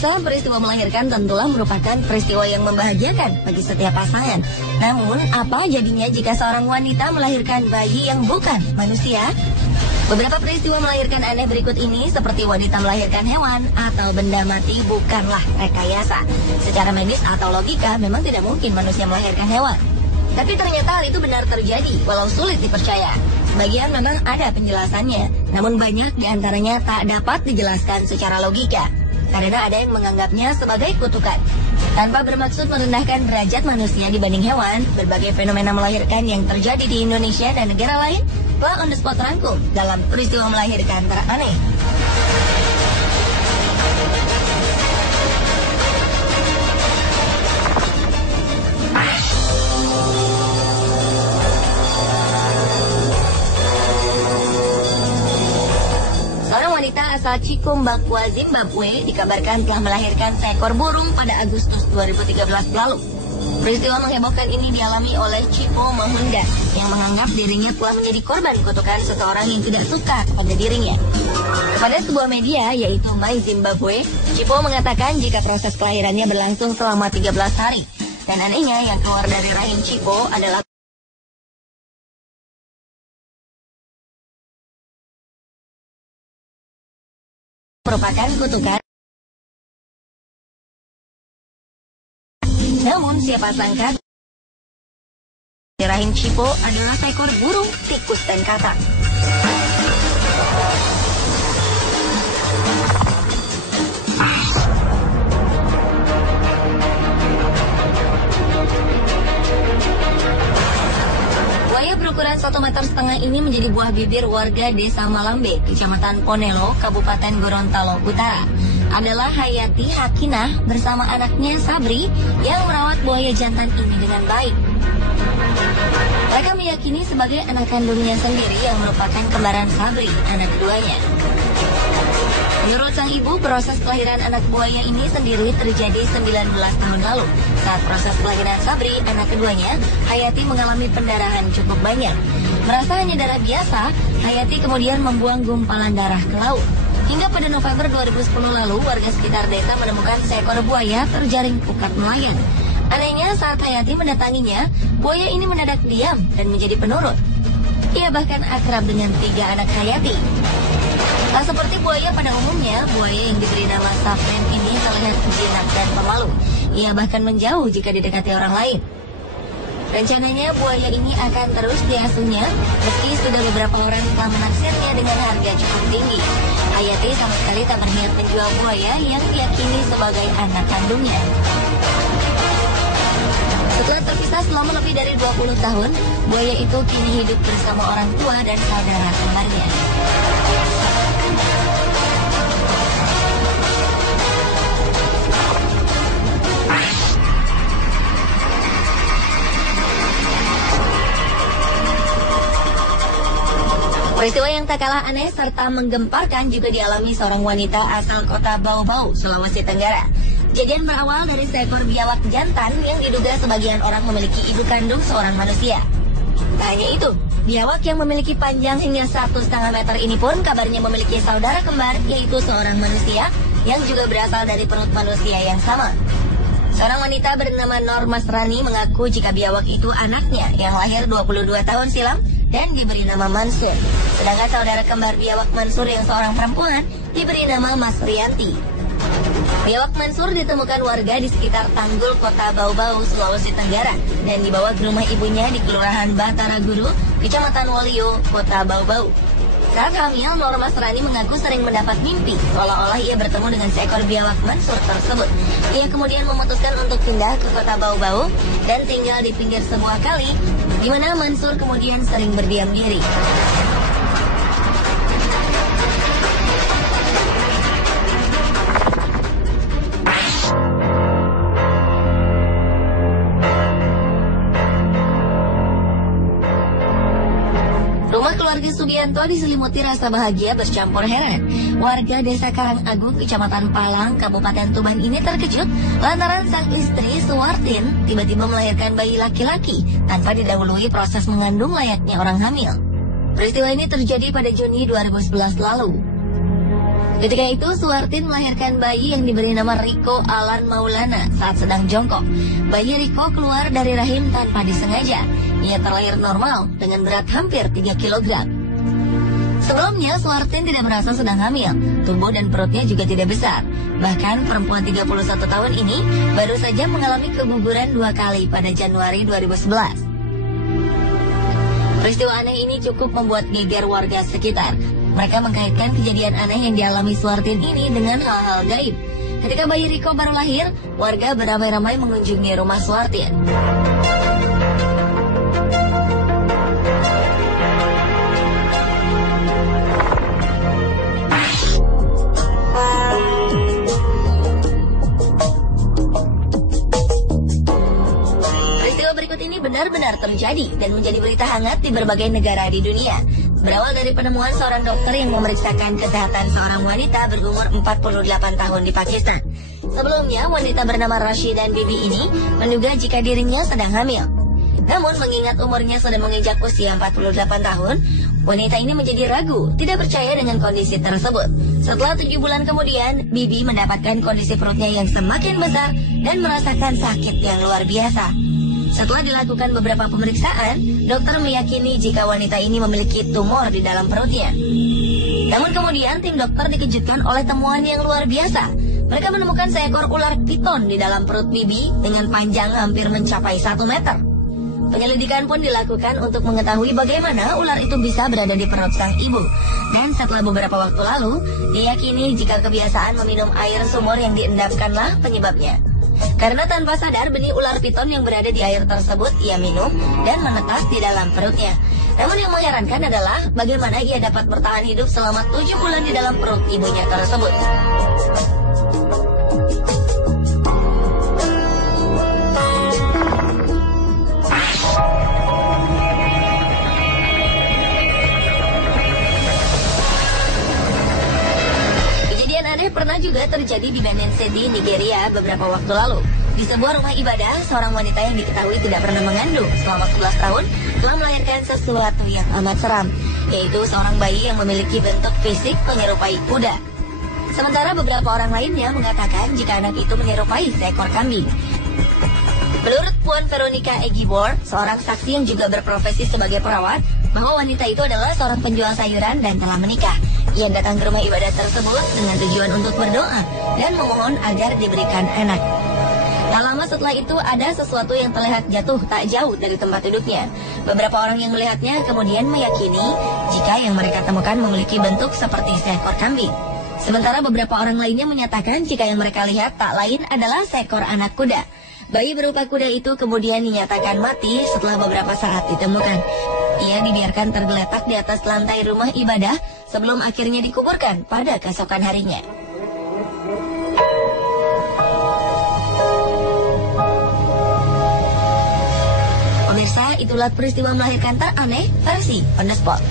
Pemirsa, peristiwa melahirkan tentulah merupakan peristiwa yang membahagiakan bagi setiap pasangan. Namun, apa jadinya jika seorang wanita melahirkan bayi yang bukan manusia? Beberapa peristiwa melahirkan aneh berikut ini, seperti wanita melahirkan hewan atau benda mati, bukanlah rekayasa. Secara medis atau logika, memang tidak mungkin manusia melahirkan hewan. Tapi ternyata hal itu benar terjadi, walau sulit dipercaya. Sebagian memang ada penjelasannya, namun banyak diantaranya tak dapat dijelaskan secara logika, karena ada yang menganggapnya sebagai kutukan. Tanpa bermaksud merendahkan derajat manusia dibanding hewan, berbagai fenomena melahirkan yang terjadi di Indonesia dan negara lain telah on the spot rangkum dalam peristiwa melahirkan teraneh. Wanita asal Cikumbakwa, Zimbabwe dikabarkan telah melahirkan seekor burung pada Agustus 2013 lalu. Peristiwa menghebohkan ini dialami oleh Chipo Mahunda yang menganggap dirinya telah menjadi korban kutukan seseorang yang tidak suka kepada dirinya. Kepada sebuah media yaitu My Zimbabwe, Chipo mengatakan jika proses kelahirannya berlangsung selama 13 hari. Dan anehnya yang keluar dari rahim Chipo adalah merupakan kutukan. Namun siapa sangka di rahim Chipo adalah seekor burung, tikus, dan katak. Buaya berukuran 1,5 meter ini menjadi buah bibir warga Desa Malambe, Kecamatan Ponelo, Kabupaten Gorontalo Utara. Adalah Hayati Hakinah bersama anaknya Sabri yang merawat buaya jantan ini dengan baik. Mereka meyakini sebagai anak kandungnya sendiri yang merupakan kembaran Sabri, anak keduanya. Menurut sang ibu, proses kelahiran anak buaya ini sendiri terjadi 19 tahun lalu. Saat proses kelahiran Sabri, anak keduanya, Hayati mengalami pendarahan cukup banyak. Merasa hanya darah biasa, Hayati kemudian membuang gumpalan darah ke laut. Hingga pada November 2010 lalu, warga sekitar desa menemukan seekor buaya terjaring pukat nelayan. Anehnya, saat Hayati mendatanginya, buaya ini mendadak diam dan menjadi penurut. Ia bahkan akrab dengan 3 anak Hayati. Tak seperti buaya pada umumnya, buaya yang diberi nama Safen ini terlihat jinak dan pemalu. Ia bahkan menjauh jika didekati orang lain. Rencananya buaya ini akan terus diasuhnya, meski sudah beberapa orang telah menaksirnya dengan harga cukup tinggi. Hayati sama sekali tak berniat menjual buaya yang diyakini sebagai anak kandungnya. Setelah terpisah selama lebih dari 20 tahun, buaya itu kini hidup bersama orang tua dan saudara kembarnya. Peristiwa yang tak kalah aneh serta menggemparkan juga dialami seorang wanita asal kota Bau-Bau, Sulawesi Tenggara. Kejadian berawal dari seekor biawak jantan yang diduga sebagian orang memiliki ibu kandung seorang manusia. Tak hanya itu, biawak yang memiliki panjang hingga 1,5 meter ini pun kabarnya memiliki saudara kembar, yaitu seorang manusia yang juga berasal dari perut manusia yang sama. Seorang wanita bernama Nur Masrani mengaku jika biawak itu anaknya yang lahir 22 tahun silam dan diberi nama Mansur. Sedangkan saudara kembar biawak Mansur yang seorang perempuan diberi nama Mas Rianti. Biawak Mansur ditemukan warga di sekitar Tanggul, Kota Bau-Bau, Sulawesi Tenggara dan dibawa ke rumah ibunya di Kelurahan Batara Guru, Kecamatan Wolio, Kota Bau-Bau. Saat hamil, Nur Masrani mengaku sering mendapat mimpi seolah-olah ia bertemu dengan seekor biawak Mansur tersebut. Ia kemudian memutuskan untuk pindah ke Kota Bau-Bau dan tinggal di pinggir sebuah kali, di mana Mansur kemudian sering berdiam diri. Rumah keluarga Subianto diselimuti rasa bahagia bercampur heran. Warga Desa Karangagung, Kecamatan Palang, Kabupaten Tuban ini terkejut lantaran sang istri Suwartin tiba-tiba melahirkan bayi laki-laki tanpa didahului proses mengandung layaknya orang hamil. Peristiwa ini terjadi pada Juni 2011 lalu. Ketika itu, Suwartin melahirkan bayi yang diberi nama Riko Alan Maulana saat sedang jongkok. Bayi Riko keluar dari rahim tanpa disengaja. Ia terlahir normal dengan berat hampir 3 kg. Sebelumnya, Suwartin tidak merasa sedang hamil. Tubuh dan perutnya juga tidak besar. Bahkan perempuan 31 tahun ini baru saja mengalami keguguran 2 kali pada Januari 2011. Peristiwa aneh ini cukup membuat geger warga sekitar. Mereka mengkaitkan kejadian aneh yang dialami Suwartin ini dengan hal-hal gaib. Ketika bayi Riko baru lahir, warga beramai-ramai mengunjungi rumah Suwartin. Peristiwa berikut ini benar-benar terjadi dan menjadi berita hangat di berbagai negara di dunia. Berawal dari penemuan seorang dokter yang memeriksakan kesehatan seorang wanita berumur 48 tahun di Pakistan. Sebelumnya, wanita bernama Rashidan Bibi ini menduga jika dirinya sedang hamil. Namun, mengingat umurnya sudah menginjak usia 48 tahun, wanita ini menjadi ragu, tidak percaya dengan kondisi tersebut. Setelah 7 bulan kemudian, Bibi mendapatkan kondisi perutnya yang semakin besar dan merasakan sakit yang luar biasa. Setelah dilakukan beberapa pemeriksaan, dokter meyakini jika wanita ini memiliki tumor di dalam perutnya. Namun kemudian tim dokter dikejutkan oleh temuan yang luar biasa. Mereka menemukan seekor ular piton di dalam perut Bibi dengan panjang hampir mencapai 1 meter. Penyelidikan pun dilakukan untuk mengetahui bagaimana ular itu bisa berada di perut sang ibu. Dan setelah beberapa waktu lalu, diyakini jika kebiasaan meminum air sumur yang diendapkanlah penyebabnya. Karena tanpa sadar benih ular piton yang berada di air tersebut ia minum dan menetas di dalam perutnya. Namun yang mengherankan adalah bagaimana ia dapat bertahan hidup selama 7 bulan di dalam perut ibunya tersebut. Pernah juga terjadi di Benin City, Nigeria beberapa waktu lalu. Di sebuah rumah ibadah, seorang wanita yang diketahui tidak pernah mengandung selama 11 tahun telah melahirkan sesuatu yang amat seram, yaitu seorang bayi yang memiliki bentuk fisik menyerupai kuda. Sementara beberapa orang lainnya mengatakan jika anak itu menyerupai seekor kambing. Menurut Puan Veronica Egibor, seorang saksi yang juga berprofesi sebagai perawat, bahwa wanita itu adalah seorang penjual sayuran dan telah menikah. Ia datang ke rumah ibadah tersebut dengan tujuan untuk berdoa dan memohon agar diberikan anak. Tak lama setelah itu ada sesuatu yang terlihat jatuh tak jauh dari tempat duduknya. Beberapa orang yang melihatnya kemudian meyakini jika yang mereka temukan memiliki bentuk seperti seekor kambing. Sementara beberapa orang lainnya menyatakan jika yang mereka lihat tak lain adalah seekor anak kuda. Bayi berupa kuda itu kemudian dinyatakan mati setelah beberapa saat ditemukan. Ia dibiarkan tergeletak di atas lantai rumah ibadah sebelum akhirnya dikuburkan pada keesokan harinya. Pemirsa, itulah peristiwa melahirkan teraneh versi On The Spot.